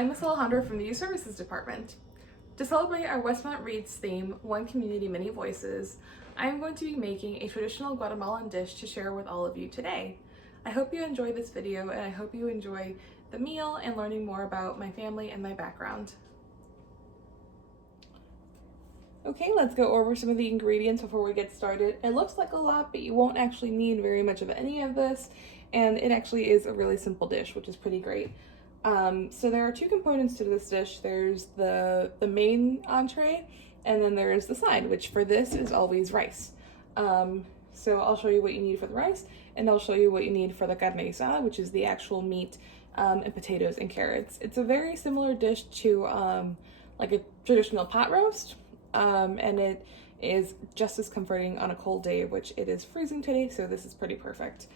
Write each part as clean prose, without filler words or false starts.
I'm Miss Alejandra from the Youth Services Department. To celebrate our Westmont Reads theme, One Community, Many Voices, I am going to be making a traditional Guatemalan dish to share with all of you today. I hope you enjoy this video and I hope you enjoy the meal and learning more about my family and my background. Okay, let's go over some of the ingredients before we get started. It looks like a lot, but you won't actually need very much of any of this, and it actually is a really simple dish, which is pretty great. So there are two components to this dish. There's the main entree, and then there's the side, which for this is always rice. So I'll show you what you need for the rice, and I'll show you what you need for the carne guisada, which is the actual meat, and potatoes and carrots. It's a very similar dish to like a traditional pot roast, and it is just as comforting on a cold day, which it is freezing today, so this is pretty perfect.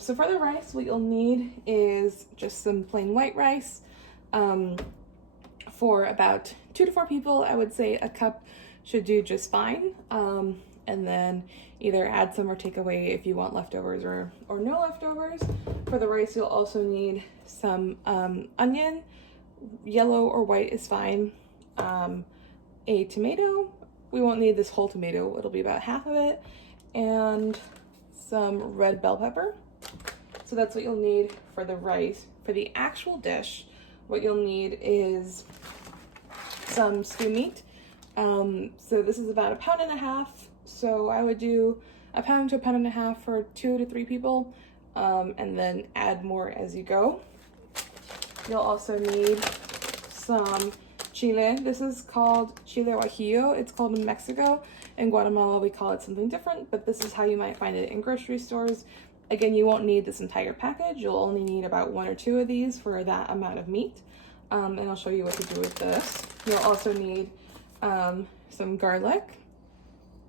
So for the rice, what you'll need is just some plain white rice. For about 2 to 4 people, I would say a cup should do just fine. And then either add some or take away if you want leftovers or no leftovers. For the rice, you'll also need some onion. Yellow or white is fine. A tomato. We won't need this whole tomato. It'll be about half of it. And some red bell pepper. So that's what you'll need for the rice. For the actual dish, what you'll need is some stew meat. So this is about 1.5 pounds. So I would do 1 pound to 1.5 pounds for 2 to 3 people, and then add more as you go. You'll also need some chile. This is called chile guajillo. It's called in Mexico. In Guatemala, we call it something different, but this is how you might find it in grocery stores. Again, you won't need this entire package. You'll only need about 1 or 2 of these for that amount of meat. And I'll show you what to do with this. You'll also need some garlic.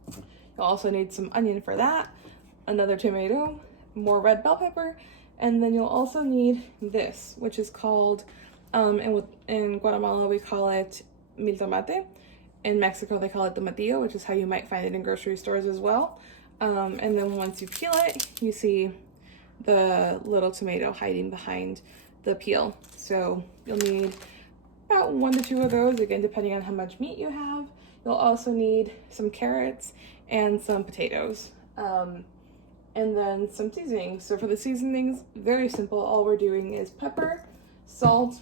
You'll also need some onion for that, another tomato, more red bell pepper, and then you'll also need this, which is called, in Guatemala, we call it mil tomate. In Mexico, they call it tomatillo, which is how you might find it in grocery stores as well. And then once you peel it, you see the little tomato hiding behind the peel. So you'll need about 1 to 2 of those, again, depending on how much meat you have. You'll also need some carrots and some potatoes. And then some seasonings. So for the seasonings, very simple. All we're doing is pepper, salt,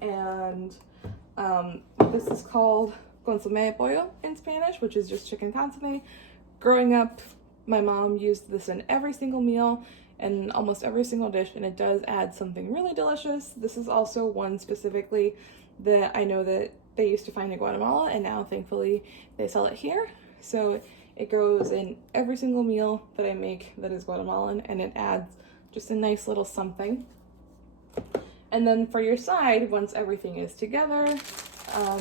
and this is called consomme de pollo in Spanish, which is just chicken consomme. Growing up, my mom used this in every single meal and almost every single dish, and it does add something really delicious. This is also one specifically that I know that they used to find in Guatemala, and now thankfully they sell it here. So it goes in every single meal that I make that is Guatemalan, and it adds just a nice little something. And then for your side, once everything is together,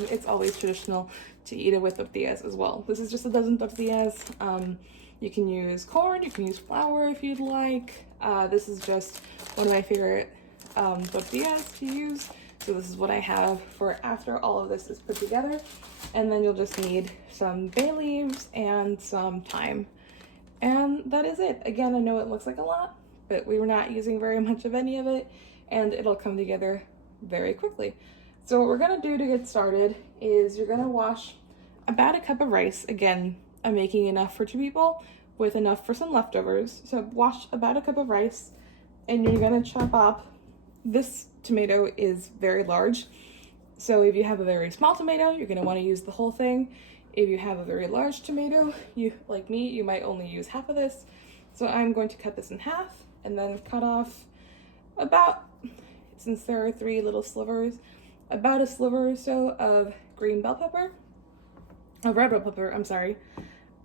it's always traditional to eat it with tortillas as well. This is just a dozen tortillas. You can use corn, you can use flour if you'd like. This is just one of my favorite tortillas to use. So this is what I have for after all of this is put together. And then you'll just need some bay leaves and some thyme. And that is it. Again, I know it looks like a lot, but we were not using very much of any of it, and it'll come together very quickly. So what we're gonna do to get started is you're gonna wash about 1 cup of rice. Again, I'm making enough for 2 people with enough for some leftovers. So wash about 1 cup of rice, and you're gonna chop up. This tomato is very large. So if you have a very small tomato, you're gonna wanna use the whole thing. If you have a very large tomato, like me, you might only use half of this. So I'm going to cut this in half and then cut off about, since there are 3 little slivers, about a sliver or so of green bell pepper, red bell pepper, I'm sorry,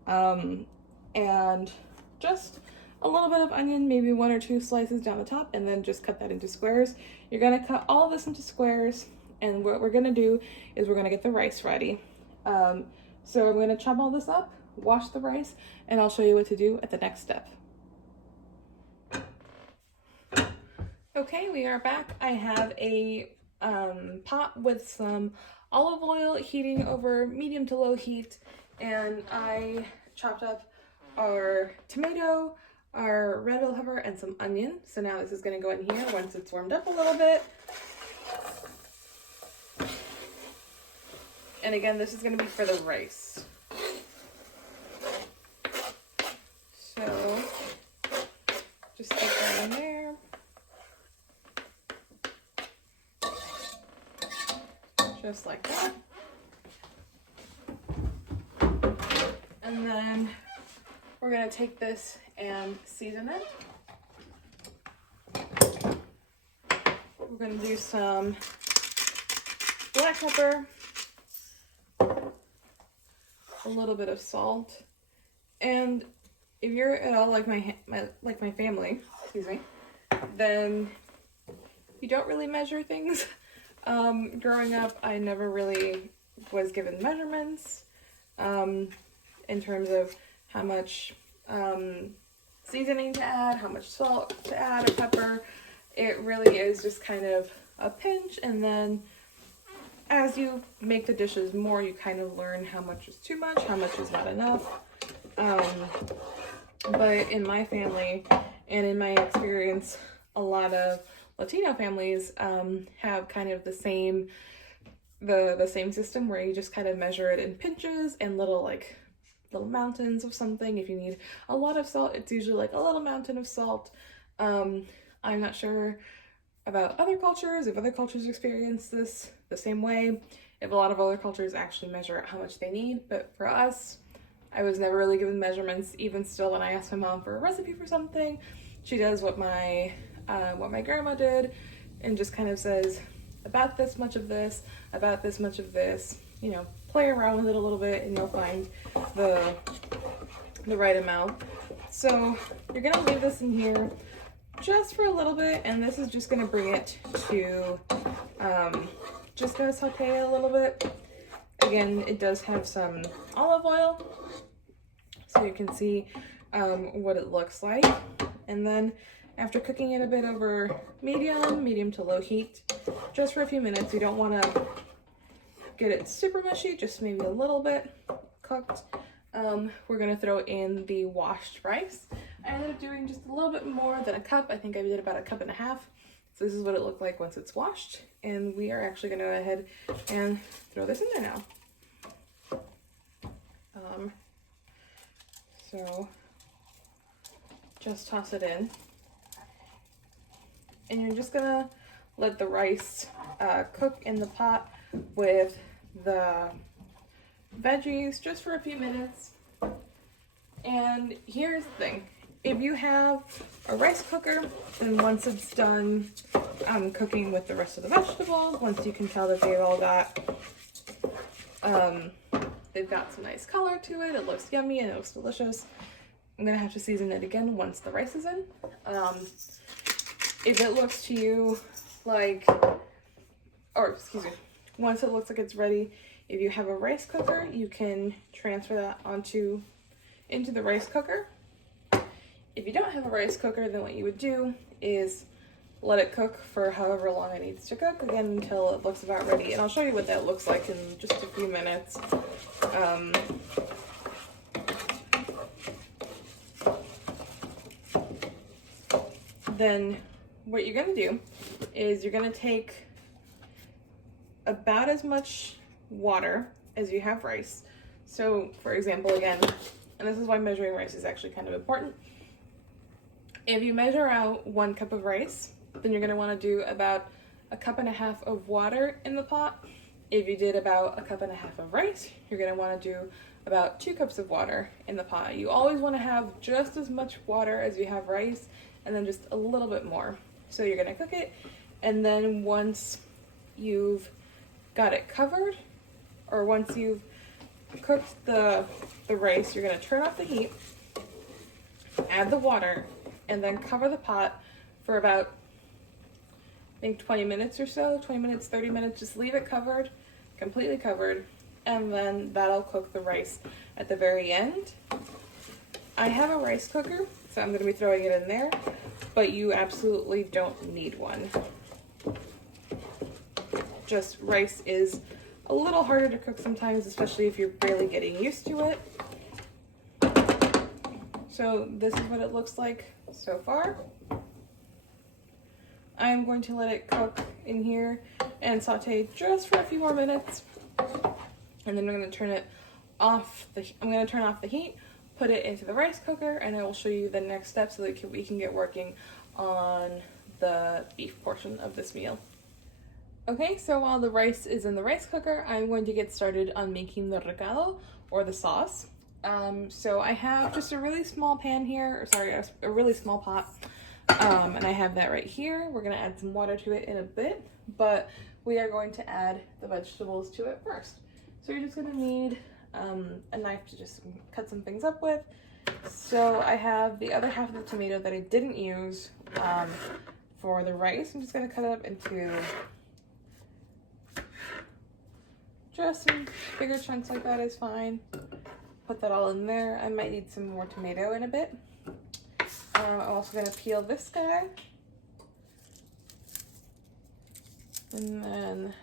and just a little bit of onion, maybe 1 or 2 slices down the top, and then just cut that into squares. You're gonna cut all of this into squares, and what we're gonna do is we're gonna get the rice ready. So I'm gonna chop all this up, wash the rice, and I'll show you what to do at the next step. Okay, we are back. I have a pot with some olive oil heating over medium to low heat, and I chopped up our tomato, our red bell pepper, and some onion. So now this is going to go in here once it's warmed up a little bit. And again, this is going to be for the rice. So just stick that in there. Just like that. And then we're going to take this and season it. We're going to do some black pepper, a little bit of salt, and if you're at all like my family, excuse me, then you don't really measure things. Growing up, I never really was given measurements in terms of how much seasoning to add, how much salt to add, or pepper. It really is just kind of a pinch, and then as you make the dishes more, you kind of learn how much is too much, how much is not enough. But in my family and in my experience, a lot of Latino families have kind of the same system where you just kind of measure it in pinches and little mountains of something. If you need a lot of salt, it's usually like a little mountain of salt. I'm not sure about other cultures, if other cultures experience this the same way, if a lot of other cultures actually measure out how much they need, but for us, I was never really given measurements. Even still, when I ask my mom for a recipe for something, she does what my grandma did, and just kind of says, about this much of this, about this much of this, you know, play around with it a little bit, and you'll find the right amount. So you're gonna leave this in here just for a little bit, and this is just gonna bring it to, just gonna saute it a little bit. Again, it does have some olive oil, so you can see what it looks like. And then after cooking it a bit over medium to low heat, just for a few minutes, you don't want to get it super mushy, just maybe a little bit cooked. We're gonna throw in the washed rice. I ended up doing just a little bit more than a cup. I think I did about a cup and a half. So this is what it looked like once it's washed. And we are actually gonna go ahead and throw this in there now. So just toss it in. And you're just gonna let the rice cook in the pot with the veggies just for a few minutes. And here's the thing. If you have a rice cooker, then once it's done cooking with the rest of the vegetables, once you can tell that they've all got they've got some nice color to it, it looks yummy and it looks delicious, I'm gonna have to season it again once the rice is in. If it looks to you like, or excuse me, once it looks like it's ready, if you have a rice cooker, you can transfer that into the rice cooker. If you don't have a rice cooker, then what you would do is let it cook for however long it needs to cook, again until it looks about ready. And I'll show you what that looks like in just a few minutes. Then what you're gonna do is you're gonna take about as much water as you have rice. So for example, again, and this is why measuring rice is actually kind of important. If you measure out 1 cup of rice, then you're gonna wanna do about a cup and a half of water in the pot. If you did about a cup and a half of rice, you're gonna wanna do about 2 cups of water in the pot. You always wanna have just as much water as you have rice, and then just a little bit more. So you're gonna cook it, and then once you've got it covered, or once you've cooked the rice, you're gonna turn off the heat, add the water, and then cover the pot for about, I think 20 minutes or so, 20 minutes, 30 minutes, just leave it covered, completely covered, and then that'll cook the rice at the very end. I have a rice cooker, so I'm gonna be throwing it in there, but you absolutely don't need one. Just rice is a little harder to cook sometimes, especially if you're barely getting used to it. So this is what it looks like so far. I'm going to let it cook in here and saute just for a few more minutes. And then I'm going to turn it off. I'm going to turn off the heat, put it into the rice cooker, and I will show you the next step so that we can get working on the beef portion of this meal. Okay, so while the rice is in the rice cooker, I'm going to get started on making the recado, or the sauce. So I have just a really small pan here, or sorry, a really small pot, and I have that right here. We're gonna add some water to it in a bit, but we are going to add the vegetables to it first. So you're just gonna need a knife to just cut some things up with. So I have the other half of the tomato that I didn't use for the rice. I'm just gonna cut it up into just some bigger chunks like that is fine. Put that all in there. I might need some more tomato in a bit. I'm also gonna peel this guy. And then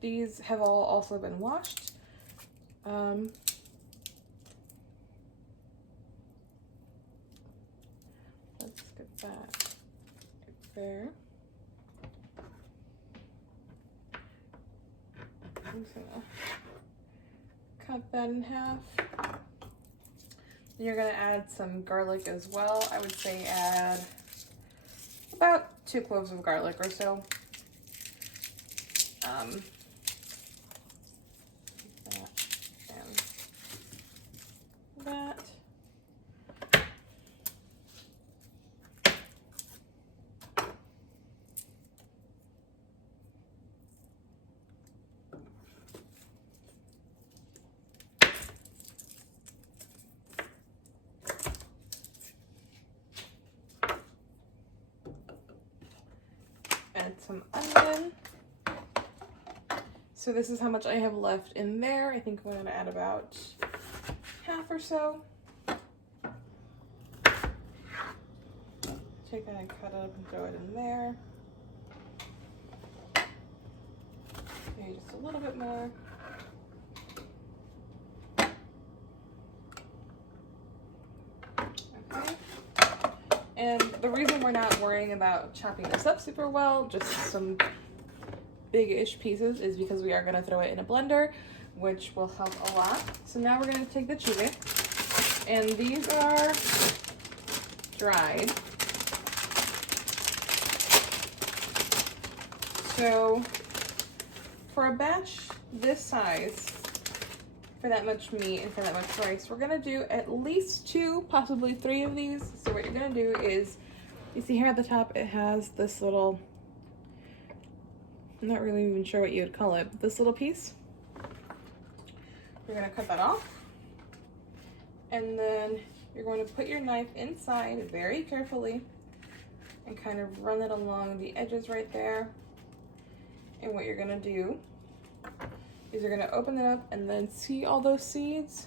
these have all also been washed. Let's get that right there. I'm just gonna cut that in half. You're gonna add some garlic as well. I would say add about 2 cloves of garlic or so. That and that. Add some onion. So this is how much I have left in there. I think I'm going to add about half or so. Take that and cut it up and throw it in there. Maybe just a little bit more. Okay. And the reason we're not worrying about chopping this up super well, just some big-ish pieces, is because we are going to throw it in a blender, which will help a lot. So now we're going to take the chile, and these are dried. So for a batch this size, for that much meat and for that much rice, we're going to do at least 2, possibly 3 of these. So what you're going to do is, you see here at the top, it has this little, I'm not really even sure what you would call it, but this little piece. You're going to cut that off. And then you're going to put your knife inside very carefully and kind of run it along the edges right there. And what you're going to do is you're going to open it up and then see all those seeds?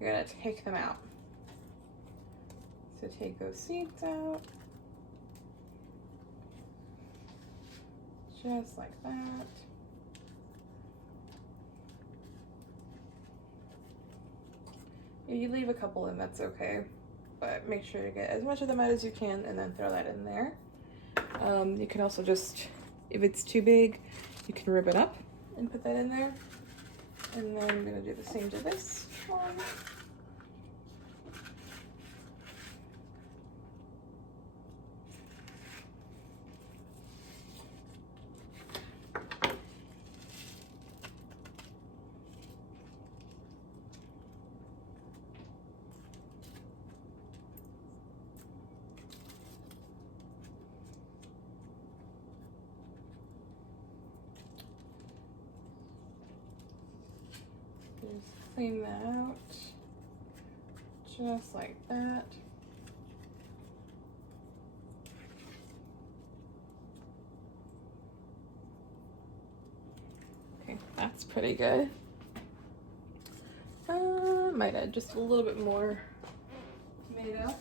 You're going to take them out. So take those seeds out. Just like that. You leave a couple in, that's okay. But make sure you get as much of them out as you can and then throw that in there. You can also just, if it's too big, you can rip it up and put that in there. And then I'm gonna do the same to this one. Just clean that out, just like that. Okay, that's pretty good. Might add just a little bit more tomato.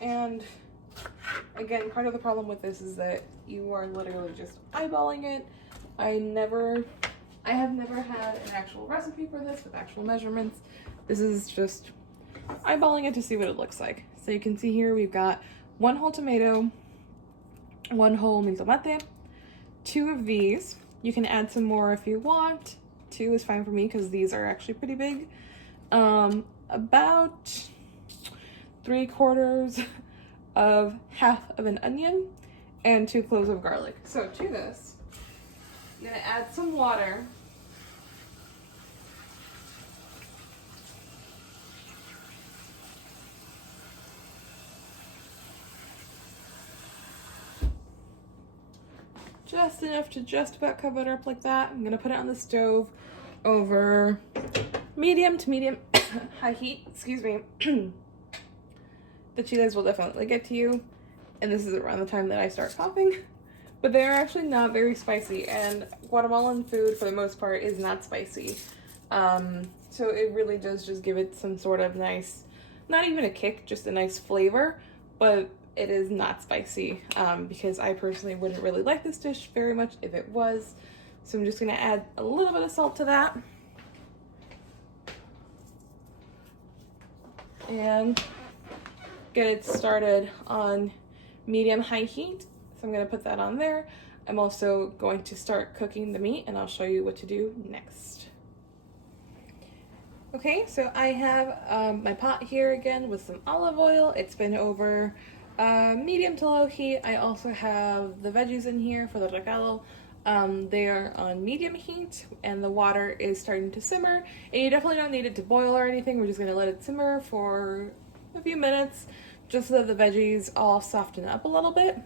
And Again, part of the problem with this is that you are literally just eyeballing it. I have never had an actual recipe for this with actual measurements. This is just eyeballing it to see what it looks like. So you can see here we've got 1 whole tomato, 1 whole mini tomate, 2 of these. You can add some more if you want. 2 is fine for me because these are actually pretty big. About 3/4 of half of an onion and 2 cloves of garlic. So to this, I'm gonna add some water. Just enough to just about cover it up like that. I'm gonna put it on the stove over medium to medium high heat, excuse me. The chiles will definitely get to you, and this is around the time that I start coughing, but they're actually not very spicy, and Guatemalan food for the most part is not spicy. So it really does just give it some sort of nice, not even a kick, just a nice flavor, but it is not spicy, because I personally wouldn't really like this dish very much if it was. So I'm just gonna add a little bit of salt to that. And get it started on medium-high heat. So I'm gonna put that on there. I'm also going to start cooking the meat, and I'll show you what to do next. Okay, so I have my pot here again with some olive oil. It's been over medium to low heat. I also have the veggies in here for the recado. They are on medium heat, and the water is starting to simmer. And you definitely don't need it to boil or anything. We're just gonna let it simmer for a few minutes, just so that the veggies all soften up a little bit.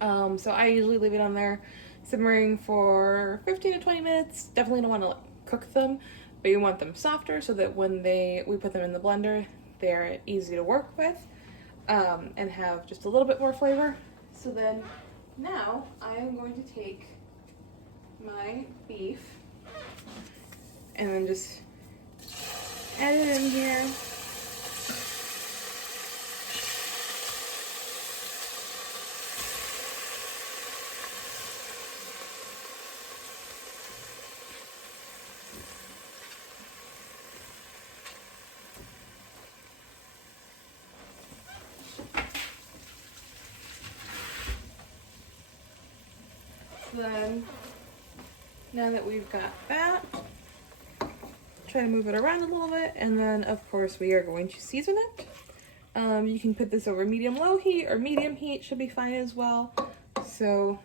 So I usually leave it on there simmering for 15 to 20 minutes. Definitely don't want to cook them, but you want them softer so that when we put them in the blender, they're easy to work with, and have just a little bit more flavor. So then now I am going to take my beef and then just add it in here. Then, now that we've got that, try to move it around a little bit, and then of course we are going to season it. You can put this over medium-low heat or medium heat, should be fine as well. So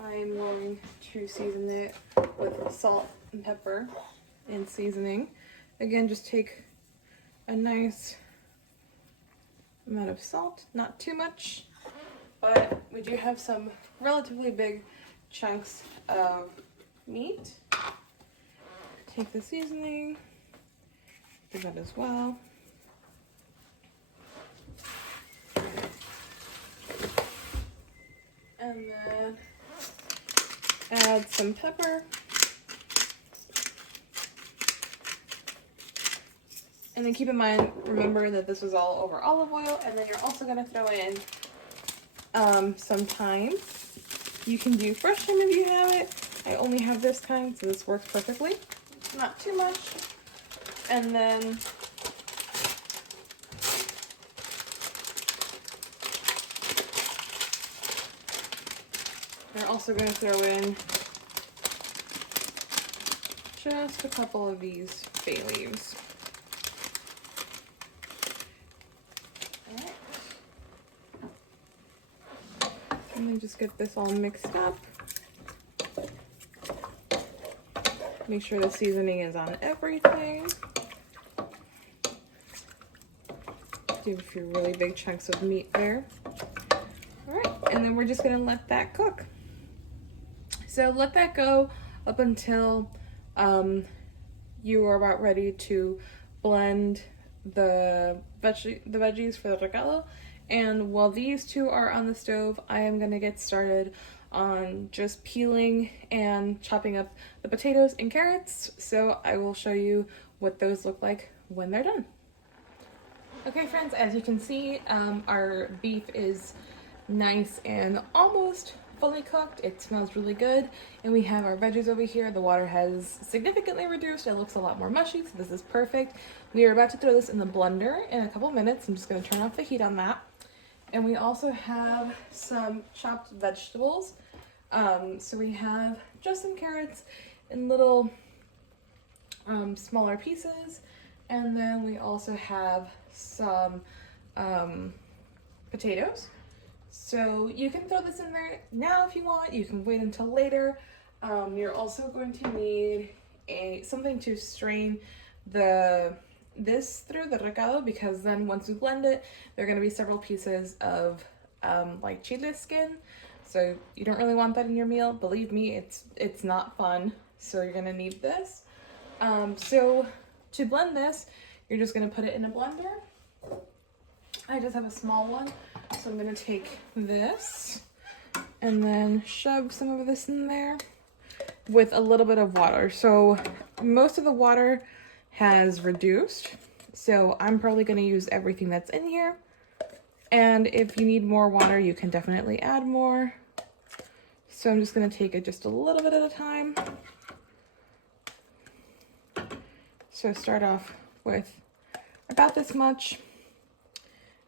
I'm going to season it with salt and pepper and seasoning. Again, just take a nice amount of salt, not too much. But we do have some relatively big chunks of meat. Take the seasoning, do that as well. And then add some pepper. And then keep in mind, remember that this was all over olive oil, and then you're also gonna throw in some thyme. You can do fresh thyme if you have it. I only have this kind, so this works perfectly. Not too much. And then we're also going to throw in just a couple of these bay leaves. And then just get this all mixed up. Make sure the seasoning is on everything. Do a few really big chunks of meat there. All right, and then we're just gonna let that cook. So let that go up until you are about ready to blend the veggies for the recado. And while these two are on the stove, I am gonna get started on just peeling and chopping up the potatoes and carrots. So I will show you what those look like when they're done. Okay friends, as you can see, our beef is nice and almost fully cooked. It smells really good. And we have our veggies over here. The water has significantly reduced. It looks a lot more mushy, so this is perfect. We are about to throw this in the blender in a couple minutes. I'm just gonna turn off the heat on that. And we also have some chopped vegetables. So we have just some carrots in little smaller pieces. And then we also have some potatoes. So you can throw this in there now if you want. You can wait until later. You're also going to need something to strain this through the recado, because then once we blend it, there are going to be several pieces of like chile skin. So you don't really want that in your meal. Believe me, it's not fun. So you're going to need this. So to blend this, you're just going to put it in a blender. I just have a small one, so I'm going to take this and then shove some of this in there with a little bit of water. So most of the water has reduced, so I'm probably going to use everything that's in here. And if you need more water, you can definitely add more. So I'm just going to take it just a little bit at a time. So start off with about this much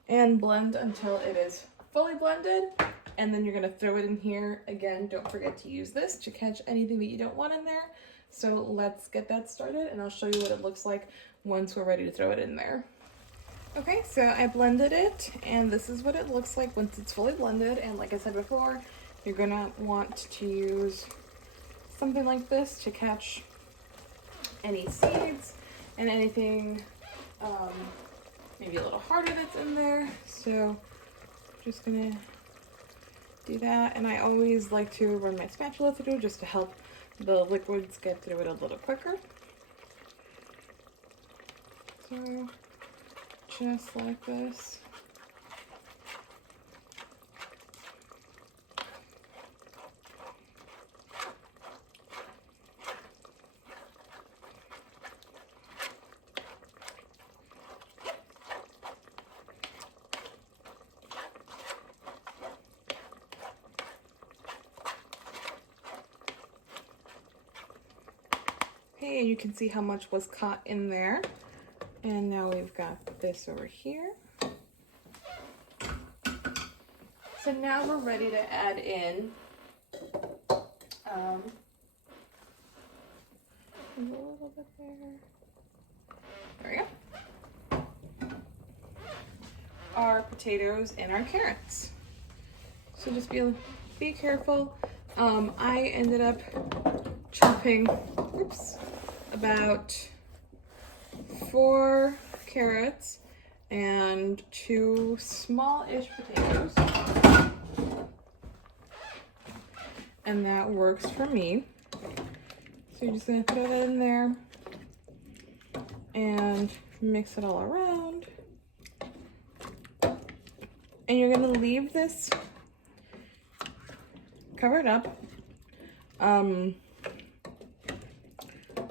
and blend until it is fully blended. And then you're going to throw it in here. Again, don't forget to use this to catch anything that you don't want in there. So let's get that started, and I'll show you what it looks like once we're ready to throw it in there. Okay, so I blended it, and this is what it looks like once it's fully blended. And like I said before, you're gonna want to use something like this to catch any seeds and anything maybe a little harder that's in there. So just gonna do that, and I always like to run my spatula through just to help the liquids get through it a little quicker. So just like this. Okay, and you can see how much was caught in there. And now we've got this over here. So now we're ready to add in a little bit there. There we go. Our potatoes and our carrots. So just be careful. I ended up chopping, about 4 carrots and 2 small-ish potatoes. And that works for me. So you're just gonna throw that in there and mix it all around. And you're gonna leave this covered up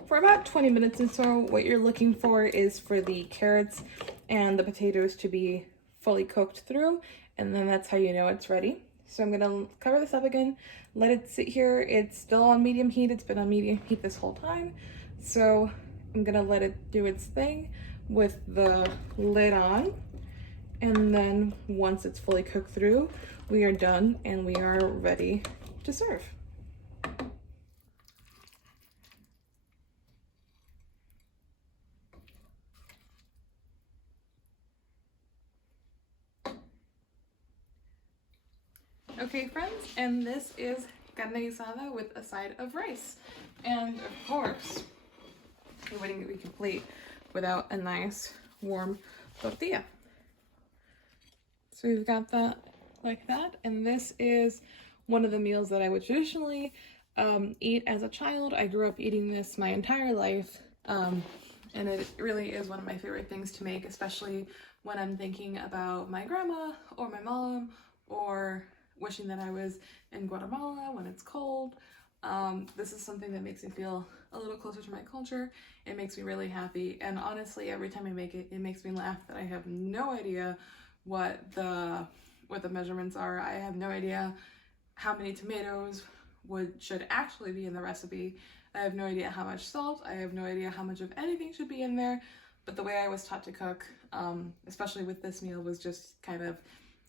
for about 20 minutes. And so what you're looking for is for the carrots and the potatoes to be fully cooked through, and then that's how you know it's ready. So I'm gonna cover this up again, let it sit here. It's still on medium heat. It's been on medium heat this whole time. So I'm gonna let it do its thing with the lid on. And then once it's fully cooked through, we are done and we are ready to serve. Okay friends, and this is carne guisada with a side of rice. And of course, it wouldn't be complete without a nice warm tortilla. So we've got that like that, and this is one of the meals that I would traditionally eat as a child. I grew up eating this my entire life, and it really is one of my favorite things to make, especially when I'm thinking about my grandma or my mom, or wishing that I was in Guatemala when it's cold, This is something that makes me feel a little closer to my culture. It makes me really happy, and honestly, every time I make it, it makes me laugh that I have no idea what the measurements are. I have no idea how many tomatoes should actually be in the recipe. I have no idea how much salt. I have no idea how much of anything should be in there. But the way I was taught to cook, especially with this meal, was just kind of,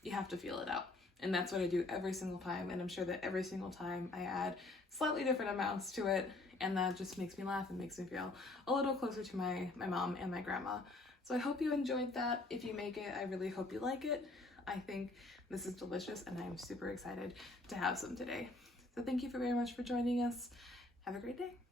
you have to feel it out. And that's what I do every single time. And I'm sure that every single time I add slightly different amounts to it. And that just makes me laugh and makes me feel a little closer to my mom and my grandma. So I hope you enjoyed that. If you make it, I really hope you like it. I think this is delicious and I'm super excited to have some today. So thank you very much for joining us. Have a great day.